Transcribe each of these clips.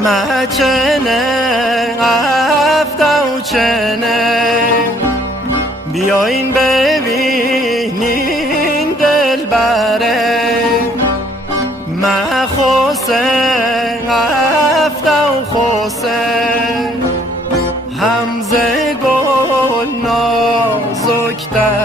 مچنه افتو چنه بیاین ببینین دلبره مخوسه افتو خوسه همزه گل نازکتره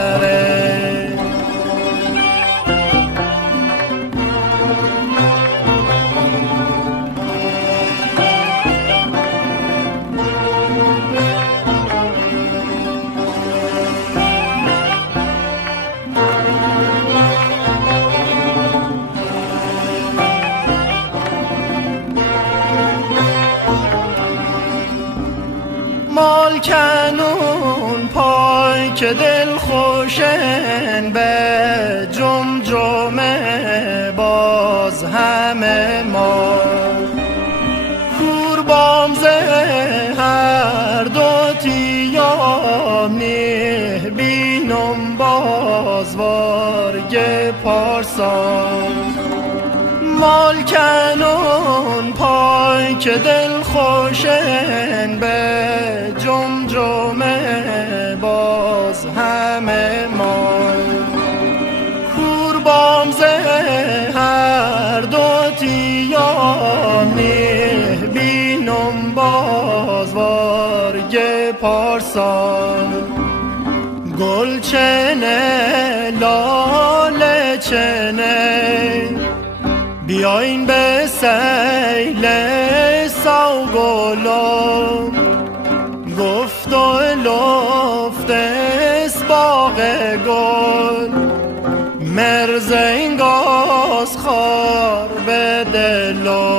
مال کنون پای که دل خوشن به جمجمه باز همه ما کوربام زه هر دو تیام نه بینم باز وارگ پارسان مال کنون پای که دل خوشن به جمجمه باز همه ما کوربام زه هر دو تیام نه بینم باز وارگ پارسان گل چنه لاله چنه بیاین به سیل سوگلم گفت و لفت اسباق گل مرز اینگاز خار به دلم